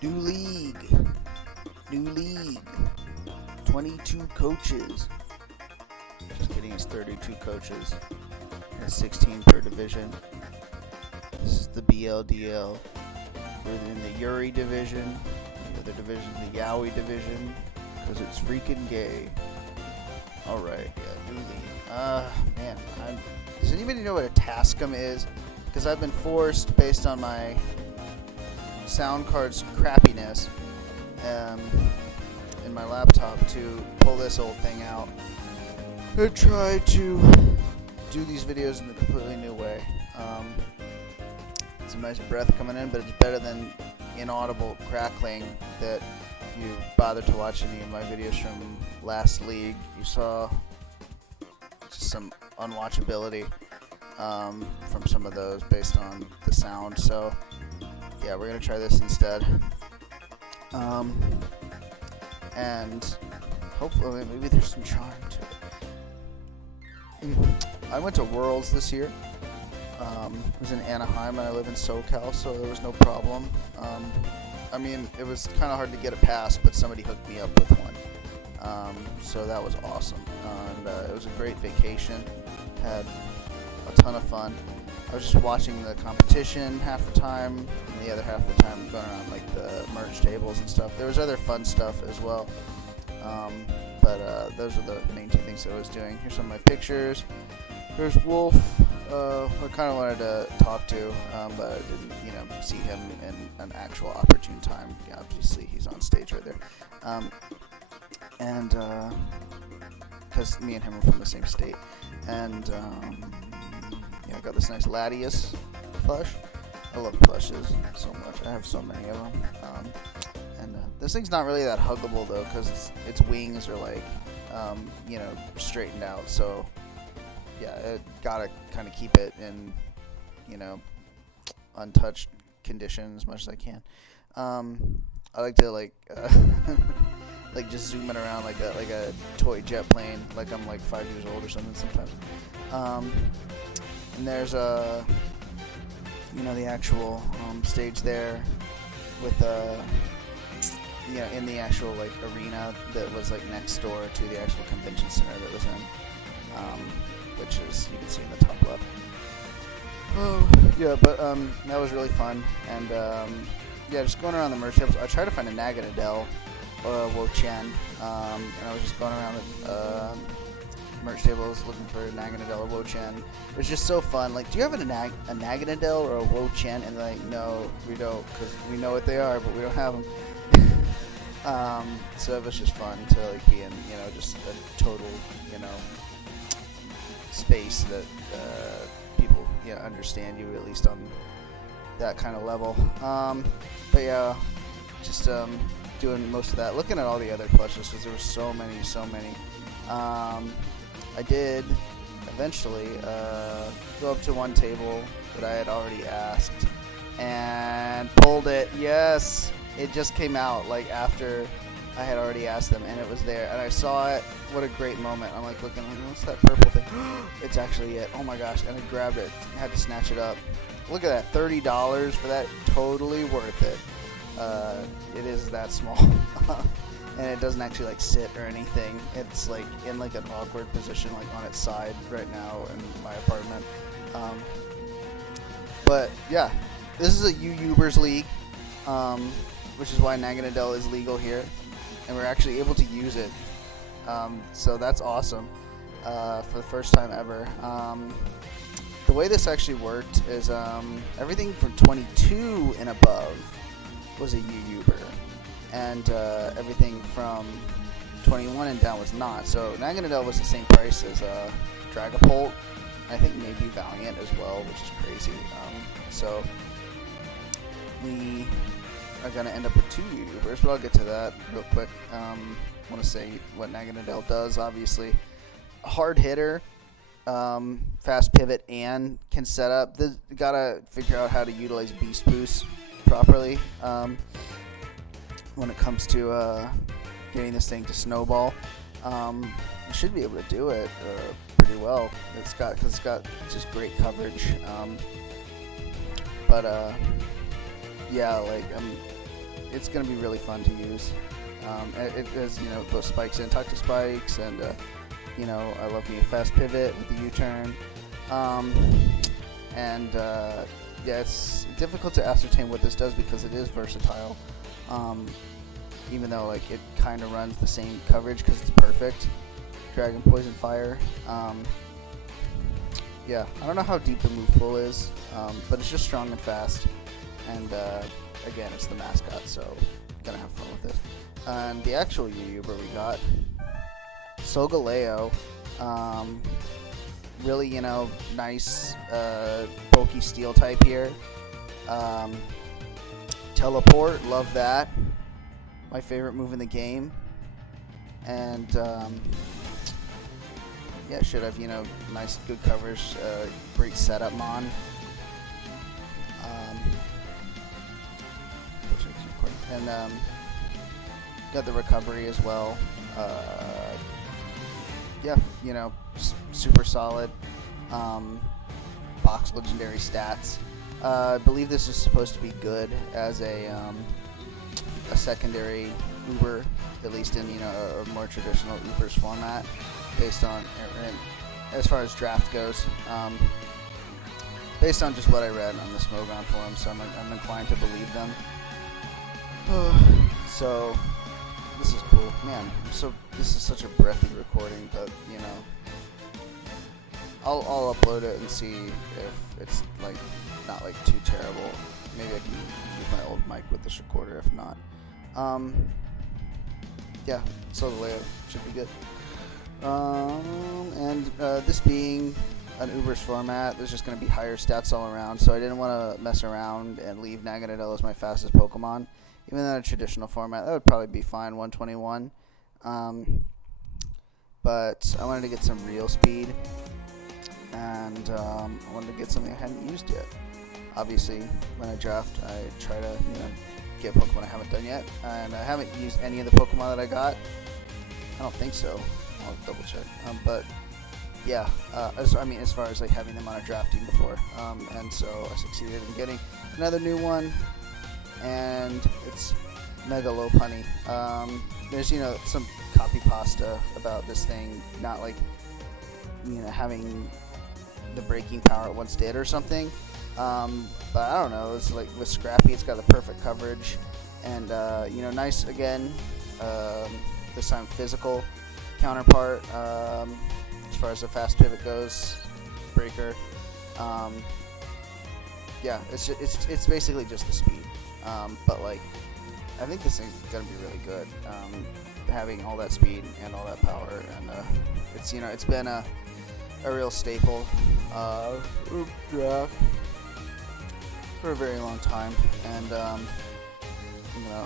New league. New league. 22 coaches. Just kidding, it's 32 coaches. And 16 per division. This is the BLDL. We're in the Yuri division. The other division, the Yowie division. Because it's freaking gay. Alright, yeah, new league. Man, does anybody know what a Tascam is? Because I've been forced, based on my sound card's crappiness in my laptop, to pull this old thing out and try to do these videos in a completely new way. Some nice breath coming in, but it's better than inaudible crackling that if you bothered to watch any of my videos from last league, you saw just some unwatchability from some of those based on the sound. So yeah, we're gonna try this instead, and hopefully maybe there's some charm to it. I went to Worlds this year. It was in Anaheim, and I live in SoCal, so there was no problem. I mean, it was kind of hard to get a pass, but somebody hooked me up with one. So that was awesome, and it was a great vacation. Had a ton of fun. I was just watching the competition half the time, and the other half of the time going around like the merch tables and stuff. There was other fun stuff as well, but those were the main two things that I was doing. Here's some of my pictures. There's Wolf. I kind of wanted to talk to, but I didn't, see him in an actual opportune time. Yeah, obviously, he's on stage right there. And because me and him are from the same state. And yeah, I got this nice Latius plush. I love plushes so much. I have so many of them. And this thing's not really that huggable though, because its wings are like, straightened out. So yeah, I gotta kind of keep it in, untouched condition as much as I can. I like to like just zoom it around like a toy jet plane, like I'm like 5 years old or something sometimes. And there's the actual stage there with in the actual like arena that was like next door to the actual convention center that was in, which is, you can see in the top left. Oh yeah, but that was really fun, and yeah, just going around the merch tables. I tried to find a Naganadel or a Wo-Chen, and I was just going around the merch tables looking for a Naganadel or Wo-Chen. It was just so fun. Like, do you have a Naganadel or a Wo-Chen? And they're like, no, we don't, because we know what they are, but we don't have them. So it was just fun to like be in, just a total, space that people, understand you, at least on that kind of level. But yeah, just doing most of that, looking at all the other plushes, because there were so many. I did eventually go up to one table that I had already asked and pulled it. Yes, it just came out like after I had already asked them, and it was there, and I saw it. What a great moment. I'm like looking, what's that purple thing? It's actually it. Oh my gosh. And I grabbed it, had to snatch it up. Look at that, $30 for that. Totally worth it. It is that small. And it doesn't actually like sit or anything. It's like in like an awkward position, like on its side right now in my apartment. But yeah, this is a UUbers league, which is why Naganadel is legal here, and we're actually able to use it. So that's awesome for the first time ever. The way this actually worked is everything from 22 and above was a UUber, and everything from 21 and down was not. So Naganadel was the same price as Dragapult, I think maybe Valiant as well, which is crazy. So we are going to end up with two UUbers, but I'll get to that real quick. I want to say what Naganadel does, obviously. A hard hitter, fast pivot, and can set up. Got to figure out how to utilize Beast Boost properly when it comes to getting this thing to snowball. You should be able to do it pretty well. It's got just great coverage. But yeah, like it's going to be really fun to use. It has, those spikes in, tuck to spikes, and I love me a fast pivot with the U-turn. Yeah, it's difficult to ascertain what this does because it is versatile. Even though like it kind of runs the same coverage because it's perfect. Dragon, Poison, Fire. Yeah, I don't know how deep the move pool is, but it's just strong and fast. And again, it's the mascot, so gonna have fun with it. And the actual UUber we got, Solgaleo. Really, nice bulky steel type here. Teleport, love that. My favorite move in the game. And yeah, should have, nice, good coverage, great setup mon. And got the recovery as well. Yeah, super solid. Box legendary stats. I believe this is supposed to be good as a secondary Uber, at least in a more traditional Ubers format, based on as far as draft goes. Based on just what I read on the Smogon forum, so I'm inclined to believe them. So this is cool, man. So this is such a breathy recording, but I'll upload it and see if it's like not like too terrible. Maybe I can use my old mic with this recorder if not. Yeah, so the layout should be good. And this being an Ubers format, there's just going to be higher stats all around, so I didn't want to mess around and leave Naganadel as my fastest Pokemon. Even in a traditional format, that would probably be fine, 121. But I wanted to get some real speed, and I wanted to get something I hadn't used yet. Obviously, when I draft, I try to get Pokemon I haven't done yet, and I haven't used any of the Pokemon that I got. I don't think so. I'll double check. But yeah, as far as like having them on a draft team before, and so I succeeded in getting another new one. And it's Mega Lopunny. There's some copy pasta about this thing not like having the breaking power it once did or something, but I don't know, it's like with Scrappy it's got the perfect coverage and nice again, this time physical counterpart as far as the fast pivot goes, breaker. Yeah, it's basically just the speed. But like, I think this thing's gonna be really good. Having all that speed and all that power, and it's it's been a real staple draft for a very long time, and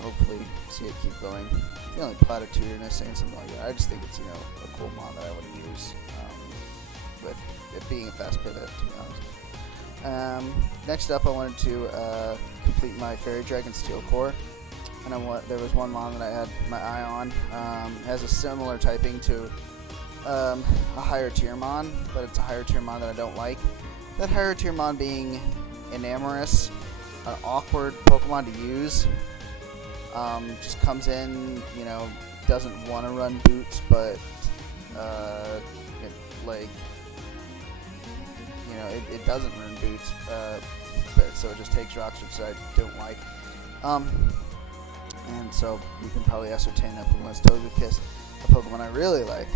hopefully see it keep going. The only platitude in saying something like that, I just think it's a cool mod that I would use with it being a fast pivot, to be honest. Next up, I wanted to complete my Fairy Dragon Steel Core, and there was one mon that I had my eye on. It has a similar typing to a higher tier mon, but it's a higher tier mon that I don't like. That higher tier mon being Enamorous, an awkward Pokemon to use. Just comes in, doesn't want to run boots, but it doesn't run boots, but so it just takes rocks, which I don't like. And so you can probably ascertain that Pokemon's Togekiss, a Pokemon I really like.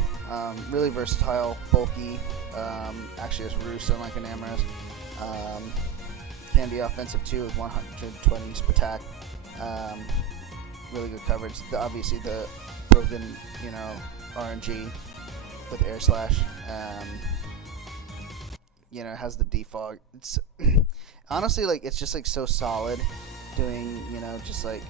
Really versatile, bulky, actually has roost unlike Enamorous. Can be offensive too with 120 attack. Really good coverage. Obviously the broken, RNG with Air Slash. It has the defog. It's honestly like it's just like so solid doing just like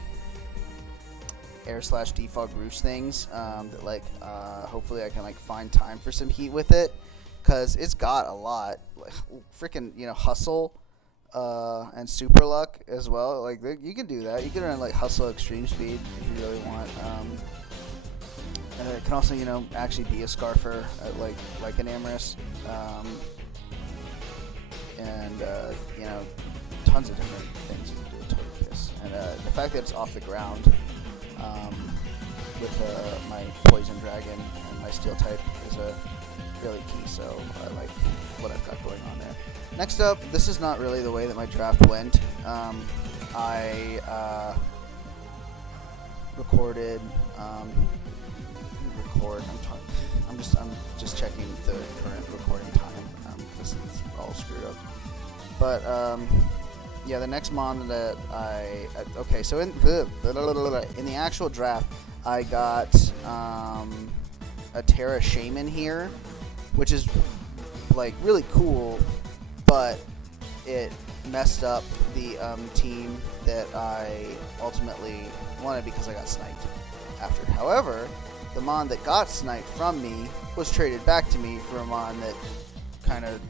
Air Slash defog roost things that like hopefully I can like find time for some heat with it, because it's got a lot like freaking hustle and super luck as well. Like you can do that. You can run like hustle extreme speed if you really want. And it can also actually be a Scarfer like an Amorous. And tons of different things you can do with Togekiss. And the fact that it's off the ground with my poison dragon and my steel type is really key. So I like what I've got going on there. Next up, this is not really the way that my draft went. I recorded. I'm just checking the current recording time. This is all screwed up. But yeah, the next mon that okay, so in the actual draft, I got a Terra Shaman here, which is like really cool, but it messed up the team that I ultimately wanted because I got sniped after. However, the mon that got sniped from me was traded back to me for a mon that kind of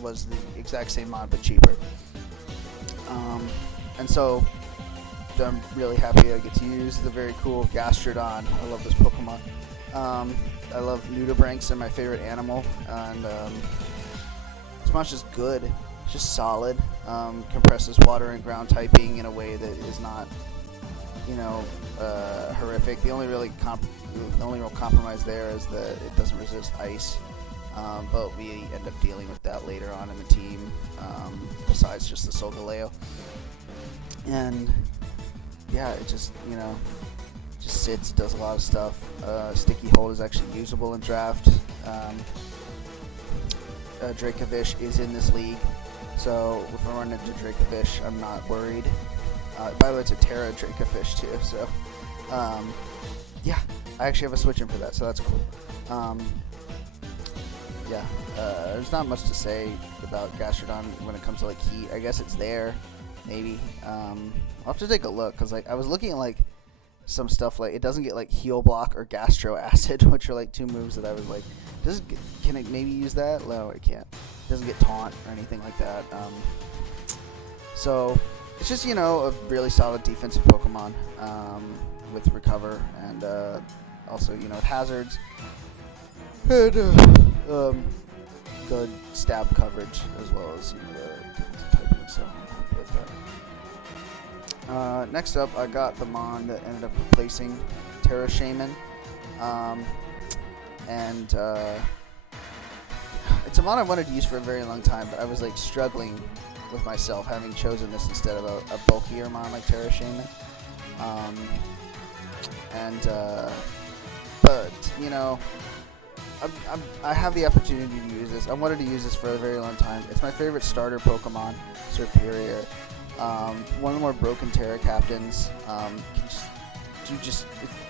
was the exact same mon but cheaper. And so I'm really happy I get to use the very cool Gastrodon. I love this Pokemon. I love Nudibranchs, they're my favorite animal, and this mon's just good. It's just solid. Compresses water and ground typing in a way that is not, horrific. The only real compromise there is that it doesn't resist ice. But we end up dealing with that later on in the team, besides just the Solgaleo. And yeah, it just sits, does a lot of stuff. Sticky Hold is actually usable in draft. Dracovish is in this league, so if I run into Dracovish, I'm not worried. By the way, it's a Terra Dracovish too, so yeah, I actually have a switch in for that, so that's cool. Yeah, there's not much to say about Gastrodon when it comes to like heat. I guess it's there, maybe. I'll have to take a look, because like I was looking at like some stuff, like it doesn't get like Heal Block or Gastro Acid, which are like two moves that I was like, can it maybe use that? No, it can't. It doesn't get Taunt or anything like that. So it's just a really solid defensive Pokemon with Recover, and also hazards. And good stab coverage as well as the typing. So with that. Next up, I got the mon that ended up replacing Terra Shaman, and it's a mon I wanted to use for a very long time, but I was like struggling with myself having chosen this instead of a bulkier mon like Terra Shaman. But I have the opportunity to use this. I wanted to use this for a very long time. It's my favorite starter Pokemon, Superior. One of the more broken Terra Captains.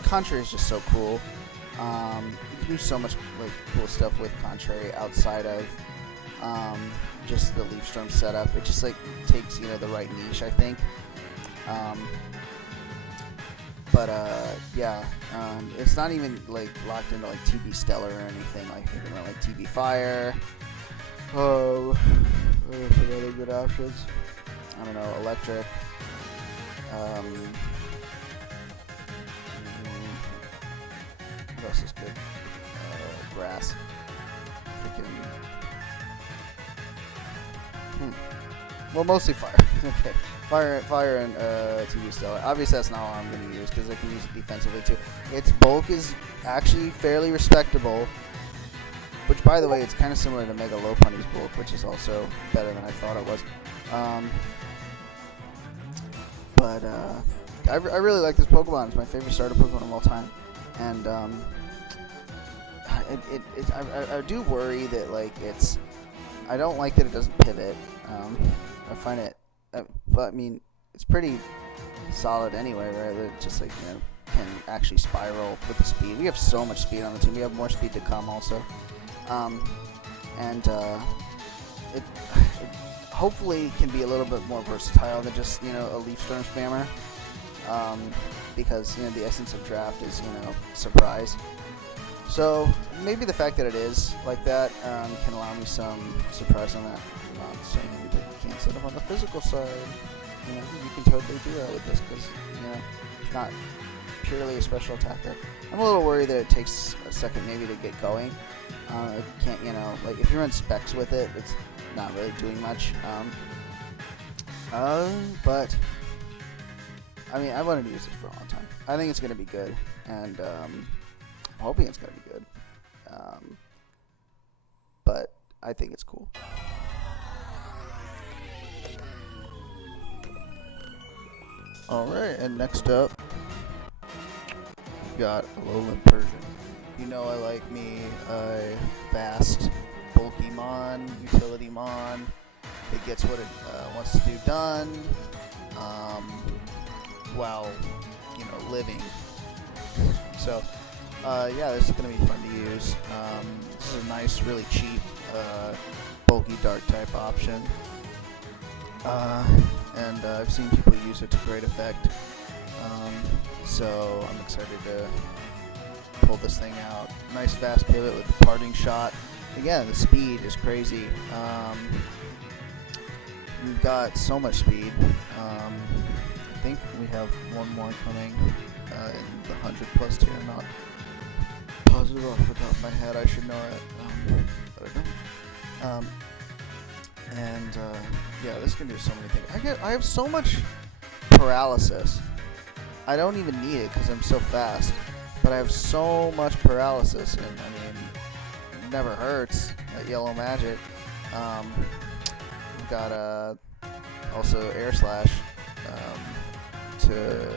Contrary is just so cool. You can do so much like cool stuff with Contrary outside of just the Leaf Storm setup. It just like takes the right niche, I think. But yeah, it's not even like locked into like TB Stellar or anything. Like thinking about like TB Fire. Some other good options. I don't know, Electric. What else is good? Grass. Well, mostly Fire. Okay. Fire and TB Stellar. Obviously, that's not what I'm going to use because I can use it defensively too. Its bulk is actually fairly respectable, which, by the way, it's kind of similar to Mega Lopunny's bulk, which is also better than I thought it was. But I really like this Pokemon. It's my favorite starter Pokemon of all time, and I do worry that like I don't like that it doesn't pivot. I find it. But I mean, it's pretty solid anyway, right? It just like can actually spiral with the speed. We have so much speed on the team. We have more speed to come also, and it hopefully can be a little bit more versatile than just a Leaf Storm spammer, because the essence of draft is surprise. So maybe the fact that it is like that can allow me some surprise on that. I'm not saying that you can't set up on the physical side. You can totally do that with this because it's not purely a special attacker. I'm a little worried that it takes a second maybe to get going. It can't, like if you run specs with it, it's not really doing much. But I mean, I wanted to use it for a long time. I think it's going to be good, and I'm hoping it's going to be good. But I think it's cool. Alright, and next up, we got Alolan Persian. You know I like me a fast, bulky mon, utility mon. It gets what it wants to do done, while, living. So, yeah, this is going to be fun to use. This is a nice, really cheap, bulky dark type option. And I've seen people use it to great effect. So I'm excited to pull this thing out. Nice fast pivot with the parting shot. Again, the speed is crazy. We've got so much speed. I think we have one more coming in the 100+ tier. I'm not positive off the top of my head. I should know it, but I don't. Yeah, this can do so many things. I have so much paralysis. I don't even need it because I'm so fast, but I have so much paralysis, and I mean, it never hurts at Yellow Magic. We've got also Air Slash to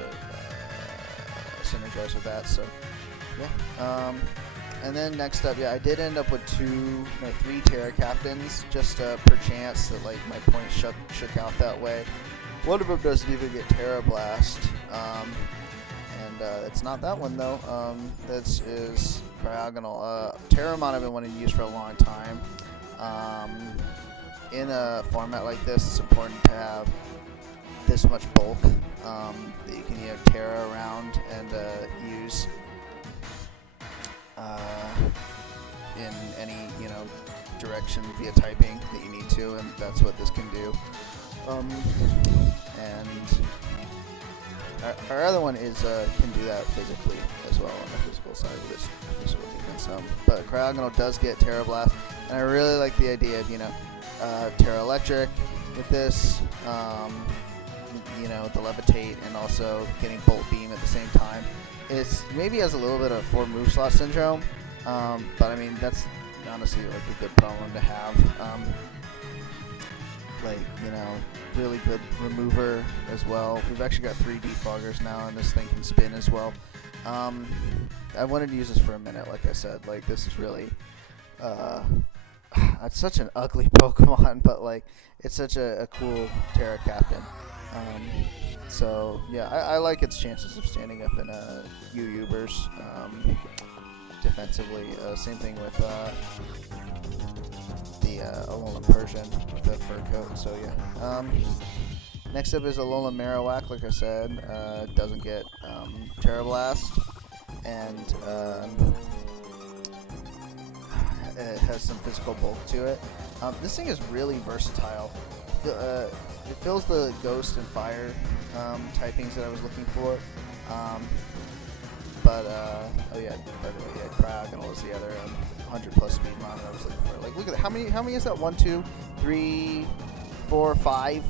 synergize with that. So yeah. And then next up, yeah, I did end up with 3 Terra Captains, just per chance that like my points shook out that way. One of them doesn't even get Terra Blast, and it's not that one though. This is Cryogonal. Terramon I've been wanting to use for a long time. In a format like this, it's important to have this much bulk that you can Terra around and use in any direction via typing that you need to, and that's what this can do. And our other one is can do that physically as well on the physical side with its physical defense. But Cryogonal does get Terra Blast, and I really like the idea of Terra Electric with this. The Levitate, and also getting Bolt Beam at the same time. It's maybe has a little bit of 4 move slot syndrome, but I mean that's honestly like a good problem to have. Really good remover as well. We've actually got 3 defoggers now, and this thing can spin as well. I wanted to use this for a minute, like I said. Like this is really, it's such an ugly Pokemon, but like it's such a cool Terra Captain. So yeah, I like its chances of standing up in UUbers defensively. Same thing with the Alolan Persian with the fur coat. So yeah. Next up is Alolan Marowak. Like I said, doesn't get Terra Blast, and it has some physical bulk to it. This thing is really versatile. It fills the Ghost and Fire typings that I was looking for. Oh yeah, by the way, Cryogonal is the other 100+ speed mon that I was looking for. Like, look at that. How many is that? 1, 2, 3, 4, 5.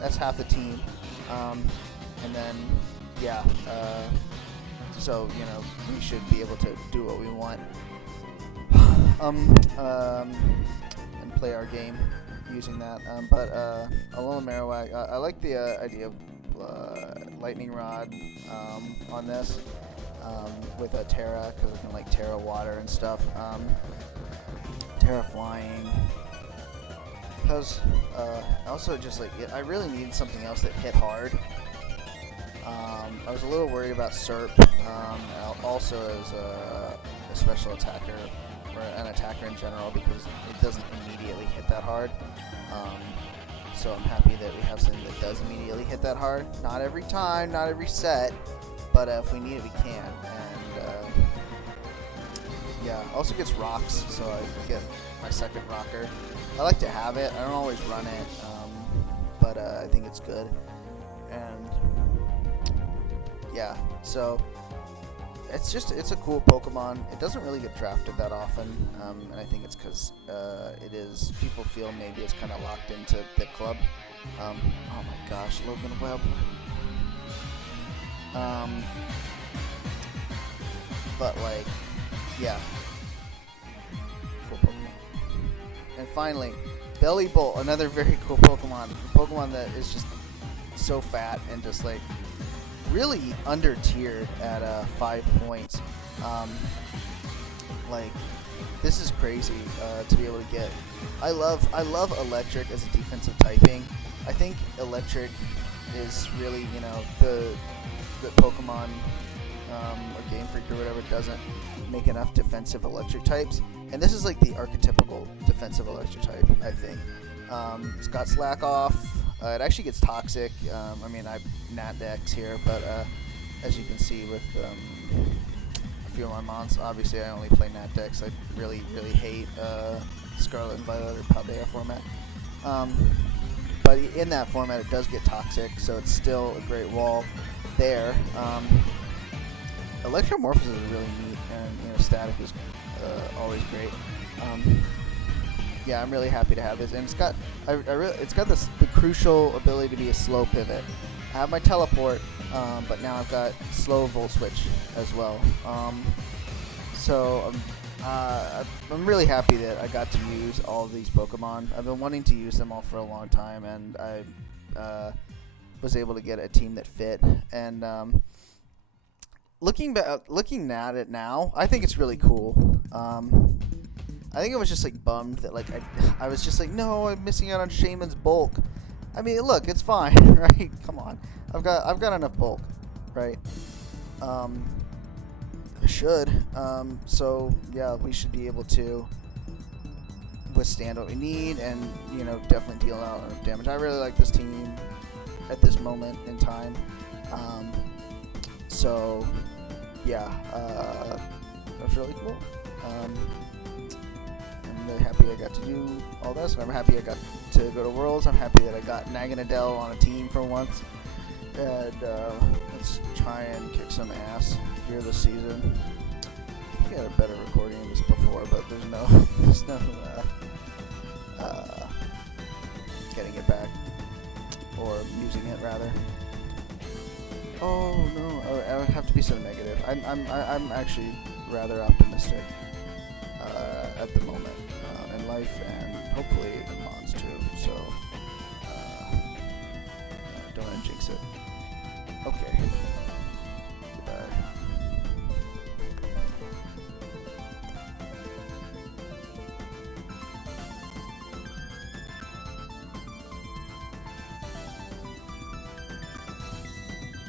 That's half the team. And then, yeah. So we should be able to do what we want. And play our game using that. Alolan Marowak, I like the idea of Lightning Rod on this with a Terra, because it can Terra Water and stuff. Terra Flying, because also just I really needed something else that hit hard. I was a little worried about Serp, also as a special attacker, or an attacker in general, because it doesn't immediately hit that hard. So I'm happy that we have something that does immediately hit that hard. Not every time, not every set, but if we need it, we can. And yeah, also gets rocks, so I get my second rocker. I like to have it. I don't always run it, but I think it's good. And yeah, so it's a cool Pokemon. It doesn't really get drafted that often, and I think it's because people feel maybe it's kind of locked into the club. Oh my gosh, Logan Webb. But like, yeah, cool Pokemon. And finally, Belly Bolt, another very cool Pokemon. A Pokemon that is just so fat and just like really under tiered at 5 points. Like, this is crazy to be able to get. I love Electric as a defensive typing. I think Electric is really, you know, the Pokemon or Game Freak or whatever doesn't make enough defensive Electric types, and this is like the archetypical defensive Electric type, I think. It's got Slack Off. It actually gets Toxic. I mean, I Nat Dex here, but as you can see with a few of my mons, obviously I only play Nat Dex. I really hate Scarlet and Violet or Paldea format. But in that format, it does get Toxic, so it's still a great wall there. Electromorphosis is really neat, and you know, Static is always great. Yeah, I'm really happy to have this, and it's got it's got the crucial ability to be a slow pivot. I have my teleport, but now I've got slow Volt Switch as well. So I'm really happy that I got to use all of these Pokemon. I've been wanting to use them all for a long time, and I was able to get a team that fit. And looking at it now, I think it's really cool. I think I was just like bummed that like I was just like, no, I'm missing out on Shaman's bulk. I mean, look, it's fine, right? Come on, I've got enough bulk, right? I should. So yeah, we should be able to withstand what we need, and you know, definitely deal out enough damage. I really like this team at this moment in time. So yeah, that's really cool. I'm really happy I got to do all this. I'm happy I got to go to Worlds. I'm happy that I got Naganadel on a team for once. And let's try and kick some ass here this season. I think I had a better recording of this before, but there's no getting it back, or using it rather. Oh no, I would have to be so negative. I'm actually rather optimistic at the moment in life, and hopefully in Mons too.